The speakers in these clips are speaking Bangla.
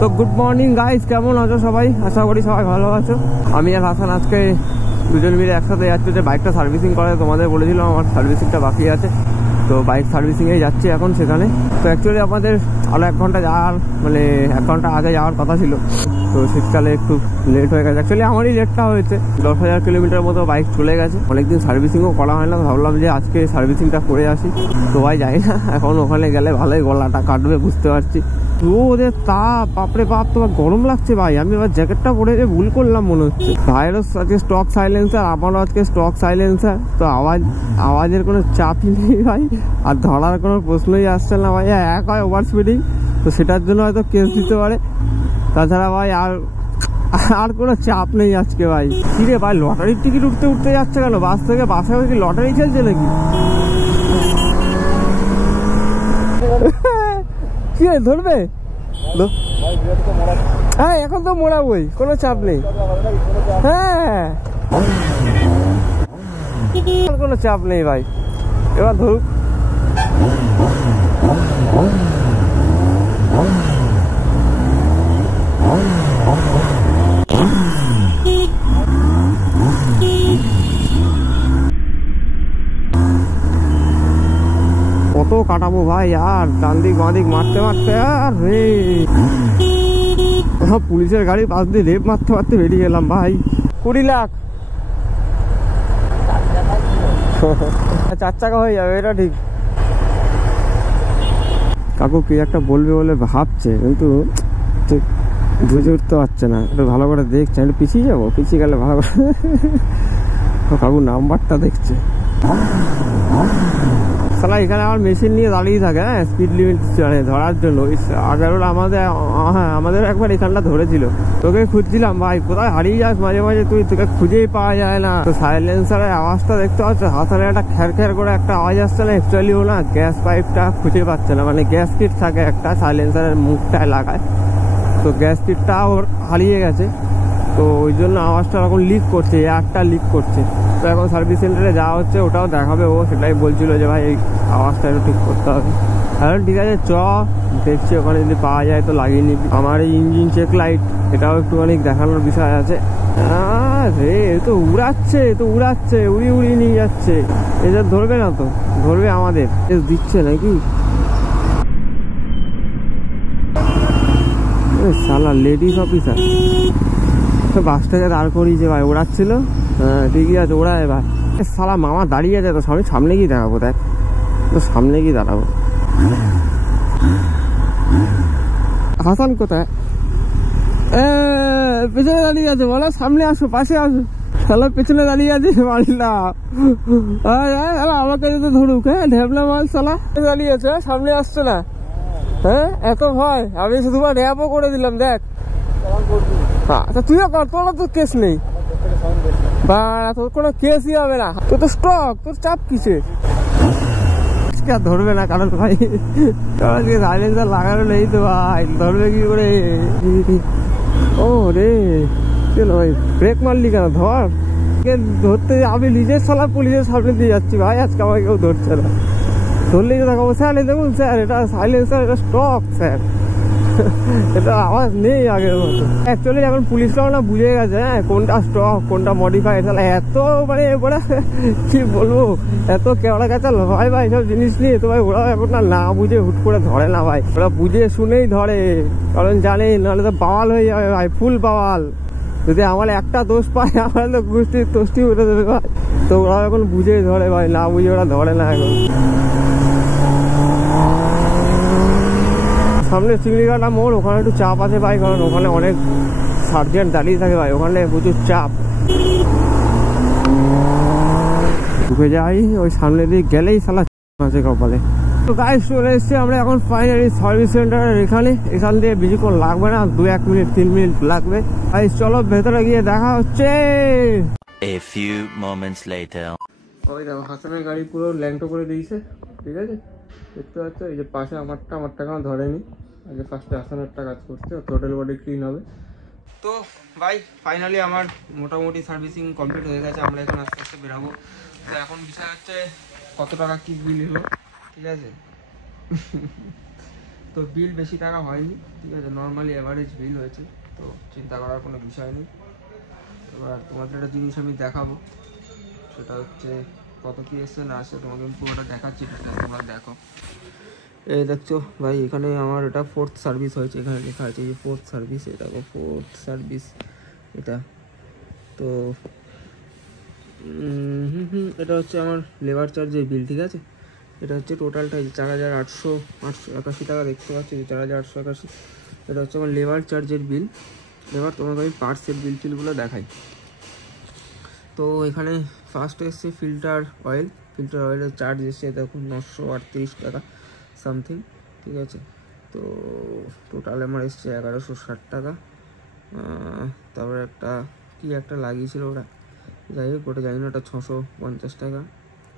তো গুড মর্নিং গাইস, কেমন আছো সবাই? আশা করি সবাই ভালো আছো। আমি আর হাসান আজকে দুজন মিলে একসাথে যাচ্ছি যে বাইকটা সার্ভিসিং করে। তোমাদের বলেছিলাম আমার সার্ভিসিংটা বাকি আছে, তো বাইক সার্ভিসিংয়ে যাচ্ছি এখন সেখানে। তো অ্যাকচুয়ালি আমাদের আরও 1 ঘন্টা যাওয়ার, মানে 1 ঘন্টা আগে যাওয়ার কথা ছিল, তো শীতকালে একটু লেট হয়ে গেছে। অ্যাকচুয়ালি আমারই লেটটা হয়েছে, 10,000 কিলোমিটার মতো বাইক চলে গেছে। অনেকদিন সার্ভিসিংও করা হয় না, ভাবলাম যে আজকে সার্ভিসিংটা করে আসি। তো ভাই যাই না, এখন ওখানে গেলে ভালোই গলাটা কাটবে বুঝতে পারছি। তো ওদের তাপ, বাপরে বাপ, তোমার গরম লাগছে ভাই। আমি এবার জ্যাকেটটা পরে ভুল করলাম মনে হচ্ছে। ভাইয়েরও আজকে স্টক সাইলেন্সার, আমারও আজকে স্টক সাইলেন্সার, তো আওয়াজের কোনো চাপই নেই ভাই, আর ধরার কোনো প্রশ্নই আসছে না ভাই। এক হয় ওভার স্পিডিং, তো সেটার জন্য হয়তো কেস দিতে পারে, তাছাড়া ভাই আর কোনো চাপ নেই আজকে ভাই। কি রে ভাই, লটারির টিকিট উঠতে যাচ্ছে কেন? বাস থেকে বাসে কি লটারি খেলছে নাকি? কি ধরবে? হ্যাঁ এখন তো মোড়াবই, কোনো চাপ নেই। হ্যাঁ কোনো চাপ নেই ভাই, এবার ধরুক। কত কাটাবো ভাই আর, ডান দিক বাঁ দিক মারতে মারতে আর রে। পুলিশের গাড়ি পাশ দিয়ে রেপ মারতে মারতে বেরিয়ে গেলাম ভাই। 20 লাখ 4 চাকা হয়ে যাবে, এটা ঠিক। কাকু কি একটা বলবে বলে ভাবছে, কিন্তু ঠিক বুঝে উঠতে পারছে না। একটু ভালো করে দেখছে, একটু পিছিয়ে যাবো, পিছিয়ে গেলে ভালো করে। কাকু নাম্বারটা দেখছে। শালা এখানে আমার মেশিন নিয়ে দাঁড়িয়ে থাকে, হ্যাঁ স্পিড লিমিট ধরার জন্য। আগের আমাদের একবার এখানটা ধরেছিল, তোকে খুঁজছিলাম ভাই, কোথায় হারিয়ে যাস মাঝে মাঝে তুই, তোকে খুঁজেই পাওয়া যায় না। তো সাইলেন্সারের আওয়াজটা দেখতে পাচ্ছ, হাতারে একটা খ্যার করে একটা আওয়াজ আসছে না? অ্যাকচুয়ালি ও না গ্যাস পাইপটা খুঁজে পাচ্ছে না, মানে গ্যাস কিট থাকে একটা সাইলেন্সারের মুখটায় লাগায়, তো গ্যাস কিটটা ওর হারিয়ে গেছে, তো ওই জন্য আওয়াজটা এখন লিক করছে, এয়ারটা লিক করছে। তো এখন সার্ভিস সেন্টারে যাওয়া হচ্ছে, ওটাও দেখাবে ও, সেটাই বলছিল যে ভাই এই আওয়াজটা একটু ঠিক করতে হবে। এখন ঠিক আছে চ, দেখছি ওখানে যদি পাওয়া যায় তো লাগিয়ে নিবি। আমার এই ইঞ্জিন চেক লাইট, এটাও একটুখানি দেখানোর বিষয় আছে। রে তো উড়াচ্ছে, উড়িয়ে নিয়ে যাচ্ছে। এদের ধরবে না তো? ধরবে আমাদের, দিচ্ছে নাকি? শালা লেডিস অফিসার বাসটাকে দাঁড় করিয়েছে ভাই, ওড়াচ্ছিল। হ্যাঁ ঠিকই আছে, ওরা এবার। শালা মামা দাঁড়িয়ে আছে, তো সামনে গিয়ে দাঁড়াবো, দেখ তো সামনে গিয়ে দাঁড়াবো। হাসান কোথায়? পেছনে দাঁড়িয়ে আছে, বলো সামনে আসো, পাশে আসো। শালা পেছনে দাঁড়িয়ে আছে, মারিলা আমাকে যদি ধরুক। হ্যাঁ ঢেবলা মাল, শালা দাঁড়িয়ে আছে, সামনে আসছে না। হ্যাঁ এত ভয়, আমি শুধুমাত্র র্যাপও করে দিলাম, দেখ। আচ্ছা তুইও কর, তোর তো কেস নেই বা তোর কোনো কেসই হবে না, তোর তো স্টক, তোর চাপ কিসের? ধরবে না কারণ ভাই সাইলেন্সার লাগানো নেই তো ভাই, ধরবে কি করে? ও রে চলো ভাই, ব্রেক মারলি কেন? ধরতে আমি নিজের শালা পুলিশের সামনে দিয়ে যাচ্ছি ভাই, আজকে আমাকে কেউ ধরছে না। ধরলেই দেখাবো স্যার, এই দেখুন স্যার এটা সাইলেন্সার, এটা স্টক স্যার, এটা আওয়াজ নেই আগের মতো। অ্যাকচুয়ালি এখন পুলিশরাও না বুঝে গেছে, হ্যাঁ কোনটা স্টক কোনটা মডিফাইড। তাহলে এত মানে ওরা কি বলবো, এত কেওড়া কাঁচা হয় ভাই সব জিনিস নিয়ে। তো ভাই ওরা এখন না বুঝে হুট করে ধরে না ভাই, ওরা বুঝে শুনেই ধরে, কারণ জানে নাহলে তো বাওয়াল হয়ে যাবে ভাই, ফুল বাওয়াল। যদি আমার একটা দোষ পায় আমার তো তষ্টি উঠে দেবে ভাই। তো ওরা এখন বুঝেই ধরে ভাই, না বুঝে ওরা ধরে না এখন। সামনে চিংড়িঘাটা মোড়, ওখানে একটু চাপ আছে ভাই, কারণ ওখানে অনেক সার্জেন্ট দাঁড়িয়ে থাকে ভাই, ওখানে প্রচুর চাপ। ঢুকে যাই, ওই সামনে দিয়ে গেলেই শালা আছে কপালে। তো গাইস চলে এসছি আমরা এখন ফাইনালি সার্ভিস সেন্টারের এখানে। এখান দিয়ে বেশিক্ষণ লাগবে না, 2-1 মিনিট 3 মিনিট লাগবে। গাইস চলো ভেতরে গিয়ে দেখা হচ্ছে। A few moments later. ওই দেখো হাসানের গাড়ি পুরো ল্যাংটো করে দিয়েছে, ঠিক আছে দেখতে পাচ্ছ। এই যে পাশে আমারটা কেন ধরেনি, আগে ফার্স্টে হাসানেরটা কাজ করছে, টোটাল বডি ক্লিন হবে। তো ভাই ফাইনালি আমার মোটামুটি সার্ভিসিং কমপ্লিট হয়ে গেছে, আমরা এখন আস্তে আস্তে বেরাবো। তো এখন বিষয় হচ্ছে কত টাকা কি বিল হলো, ঠিক আছে। তো বিল বেশি টাকা হয়নি, ঠিক আছে, নর্মালি অ্যাভারেজ বিল হয়েছে, তো চিন্তা করার কোনো বিষয় নেই। এবার তোমাদের একটা জিনিস আমি দেখাবো, সেটা হচ্ছে কত কী এসছে না আসছে, তোমাকে আমি পুরোটা দেখাচ্ছি, তোমরা দেখো। এই দেখছো ভাই, এখানে আমার এটা 4th সার্ভিস হয়েছে, এখানে লেখা আছে যে 4th সার্ভিস, এটা 4th সার্ভিস এটা। তো এটা হচ্ছে আমার লেবার চার্জের বিল, ঠিক আছে। এটা হচ্ছে টোটালটা 4,881 টাকা দেখতে পাচ্ছি, 4,881। এটা হচ্ছে আমার লেবার চার্জের বিল। এবার তোমাকে আমি পার্টসের বিলগুলো দেখাই। তো এখানে ফার্স্ট এসছে ফিল্টার অয়েলের চার্জ এসছে দেখুন 938 টাকা সামথিং, ঠিক আছে। তো টোটাল আমার এসছে 1160 টাকা। তারপরে একটা লাগিয়েছিল ওরা, যাই হোক ওটা জানি না, ওটা 650 টাকা।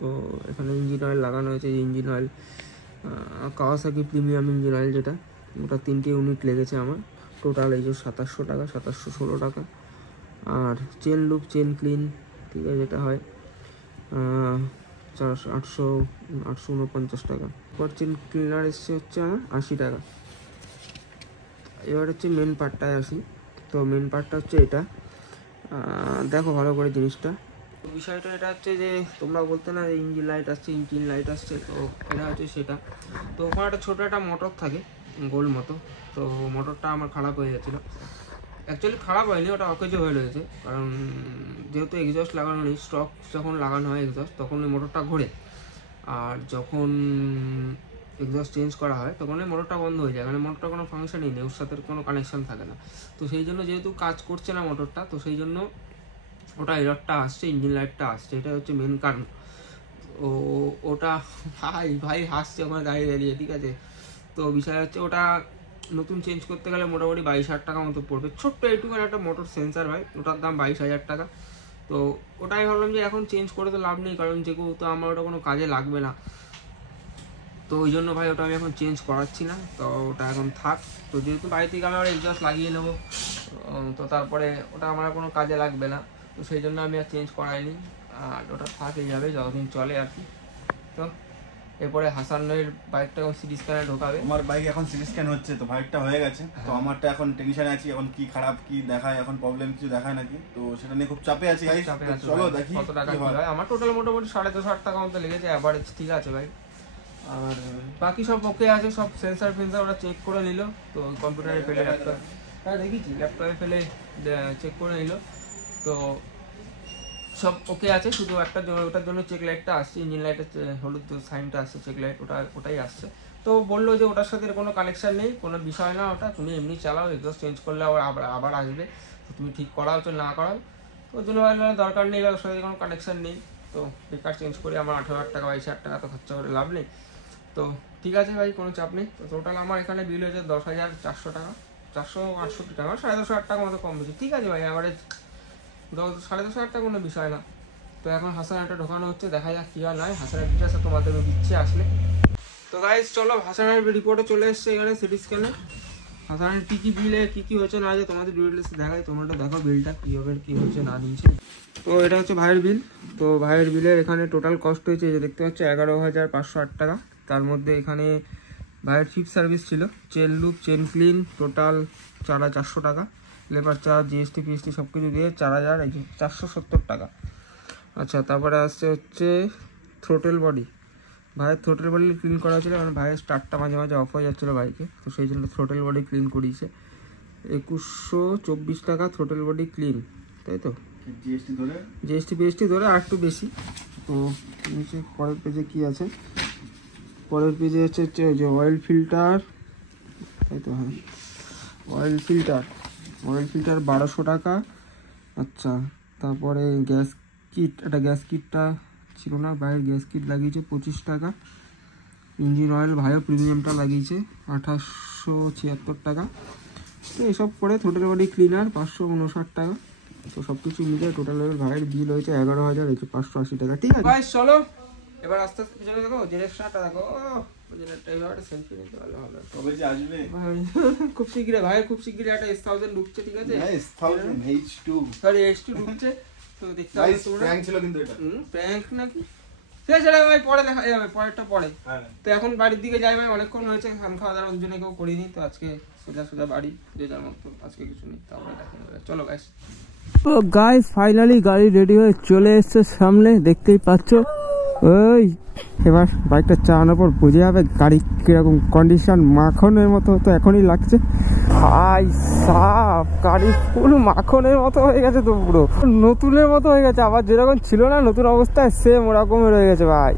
তো এখানে ইঞ্জিন অয়েল লাগানো হয়েছে, engine oil Kawasaki premium engine oil, যেটা ওটা 3টে ইউনিট লেগেছে আমার। টোটাল এই যে 2700 টাকা, 2716 টাকা। আর চেন লুপ, চেন ক্লিন, ঠিক আছে, যেটা হয় 849 টাকা। এবার চেন ক্লিনার এসছে হচ্ছে আমার 80 টাকা। এবার হচ্ছে মেন পার্টটায় আসি। তো মেন পার্টটা হচ্ছে এটা, দেখো ভালো করে জিনিসটা। বিষয়টা এটা হচ্ছে যে তোমরা বলতে না ইঞ্জিন লাইট আসছে, তো এটা হচ্ছে সেটা। তো ওখানে একটা ছোটো একটা মোটর থাকে গোল মতো, তো মোটরটা আমার খারাপ হয়ে গেছিলো। অ্যাকচুয়ালি খারাপ হয়নি, ওটা অকেজো হয়ে রয়েছে, কারণ যেহেতু এক্সস্ট লাগানো নেই, স্টক যখন লাগানো হয় এক্সস্ট তখন ওই মোটরটা ঘোরে, আর যখন এক্সস্ট চেঞ্জ করা হয় তখন ওই মোটরটা বন্ধ হয়ে যায়, মানে মোটরটা কোনো ফাংশনই নেই, ওর সাথে কোনো কানেকশান থাকে না। তো সেই জন্য যেহেতু কাজ করছে না মোটরটা, তো সেই জন্য ওটা এররটা আসছে, ইঞ্জিন লাইটটা আসছে, এটা হচ্ছে মেন কারণ। ওটা ভাই হাসছে ওখানে দাঁড়িয়ে, ঠিক আছে। তো বিষয় হচ্ছে ওটা নতুন চেঞ্জ করতে গেলে মোটামুটি 22,000 টাকা মতো পড়বে, ছোট্ট এইটুখানি একটা মোটর সেন্সার ভাই, ওটার দাম 22,000 টাকা। তো ওটাই ভাবলাম যে এখন চেঞ্জ করে তো লাভ নেই, কারণ যেহেতু আমার ওটা কোনো কাজে লাগবে না, তো ওই জন্য ভাই ওটা আমি এখন চেঞ্জ করাচ্ছি না, তো ওটা এখন থাক। তো যেহেতু বাড়ি থেকে আমি আবার এক্সস্ট লাগিয়ে নেবো, তো তারপরে ওটা আমার কোনো কাজে লাগবে না, তো সেই জন্য আমি আর চেঞ্জ করাইনি, আর ওটা থাকই যাবে যতদিন চলে আর কি। তো এরপরে হাসানের বাইকটা সিটি স্ক্যানে ঢোকাবে। আমার বাইক এখন সিটি স্ক্যান হচ্ছে, তো বাইকটা হয়ে গেছে, তো আমারটা এখন টেনশনে আছি, এখন কি খারাপ কি দেখায়, এখন প্রবলেম কিছু দেখায় নাকি, তো সেটা নিয়ে খুব চাপে আছি। চলো দেখি কত টাকা কি হয়। আমার টোটাল মোটামুটি 250 টাকা মতো লেগেছে অ্যাভারেজ, ঠিক আছে ভাই। আর বাকি সব ওকে আছে, সব সেন্সার ফেন্সার ওরা চেক করে নিল, তো কম্পিউটারে ফেলে দেখেছি ল্যাপটপে ফেলে চেক করে নিল, তো সব ওকে আছে। শুধু ওটার জন্য চেক লাইটটা আসছে, ইঞ্জিন লাইটের হলুদ সাইনটা আসছে, চেক লাইট ওটাই আসছে। তো বললো যে ওটার সাথে কোনো কানেকশান নেই, কোনো বিষয় না, ওটা তুমি এমনি চালাও, এক্সস্ট চেঞ্জ করলে আবার আসবে, তো তুমি ঠিক করাও তো না করাও, তো ওই জন্য দরকার নেই, ওর সাথে কোনো কানেকশান নেই, তো বেকার চেঞ্জ করে আমার 18,000 টাকা 22,000 টাকা তো খরচা করে লাভ নেই। তো ঠিক আছে ভাই, কোনো চাপ নেই। তো টোটাল আমার এখানে বিল হয়েছে 10,400 টাকা, 468 টাকা, 10,500 টাকা মতো কম বেশি, ঠিক আছে ভাই, অ্যাভারেজ 10,500 টাকা কোনো বিষয় না। তো এখন হাসানাটা ঢোকানো হচ্ছে, দেখা যাক কী হয় নয়। হাসানের ডিটেলসটা তোমাদের দিচ্ছে আসলে। তো গাইস চলো, হাসানের রিপোর্টে চলে এসছে এখানে সিটি স্ক্যানে। হাসানের কী বিলে কী হচ্ছে না হয়েছে তোমাদের ডিটেলসে দেখাই, তোমরা দেখো বিলটা কীভাবে কী হচ্ছে না দিচ্ছে। তো এটা হচ্ছে ভাইয়ের বিল। তো ভাইয়ের বিলের এখানে টোটাল কস্ট হয়েছে যে দেখতে পাচ্ছ 11,508 টাকা। তার মধ্যে এখানে ভাইয়ের 5th সার্ভিস ছিল, chain loop, chain clean, total 4,400 টাকা, লেবার চার্জ, জিএসটি ফিএসটি সব কিছু দিয়ে 4,470 টাকা। আচ্ছা, তারপরে আসছে হচ্ছে থ্রোটেল বডি। ভাইয়ের থ্রোটেল বডি ক্লিন করা ছিল, কারণ ভাইয়ের স্টার্টটা মাঝে মাঝে অফ হয়ে যাচ্ছিলো বাইকে, তো সেই জন্য থ্রোটেল বডি ক্লিন করিয়েছে। 2,124 টাকা থ্রোটেল বডি ক্লিন, তাই তো, জিএসটি ফিএসটি ধরে আর একটু বেশি। তো নিচে পরের পেজে কী আছে, পরের পেজে হচ্ছে যে অয়েল ফিল্টার, তাই তো, হ্যাঁ অয়েল ফিল্টার 1,200 টাকা। আচ্ছা, তারপরে গ্যাস কিট, একটা গ্যাস কিটটা ছিল না, বাইরের গ্যাস কিট লাগিয়েছে 25 টাকা। ইঞ্জিন অয়েল ভাইও প্রিমিয়ামটা লাগিয়েছে 2,876 টাকা। তো এসব করে থ্রোটেল বডি ক্লিনার 559 টাকা। তো সব কিছু মিলে টোটাল ভাইয়ের বিল হয়েছে 11,580 টাকা, ঠিক আছে। চলো এবার আস্তে আস্তে পিছনে দেখো, জেনারেশনটা দেখো, সেলফি নিতে ভালো হবে, তবে যে আসবে খুব শীঘ্রই ভাই, খুব শীঘ্রই একটা S1000 ঢুকছে, ঠিক আছে, S1000 H2 সরি H2 ঢুকছে। তো দেখতে পাচ্ছ তোমরা, প্র্যাঙ্ক ছিল কিন্তু এটা প্র্যাঙ্ক নাকি, সেটা ভাই পরে দেখা যাবে, পরেরটা পরে। তো এখন বাড়ির দিকে যাই ভাই, অনেকক্ষণ হয়েছে খাওয়া দাওয়া ওর জন্য কেউ করিনি, তো আজকে সোজা বাড়ি যে যার মতো, আজকে কিছু নেই। তারপরে দেখা যাবে, চলো গাইস। তো গাইস ফাইনালি গাড়ি রেডি হয়ে চলে এসছে সামনে, দেখতেই পাচ্ছ। ওই এবার বাইকটা চালানোর পর বুঝে যাবে গাড়ি কিরকম কন্ডিশন, মাখনের মতো তো এখনই লাগছে। হাই সাপ, গাড়ি ফুল মাখনের মতো হয়ে গেছে তো, পুরো নতুনের মতো হয়ে গেছে, আবার যেরকম ছিল না নতুন অবস্থায় সেম ওরকমই রয়ে গেছে ভাই।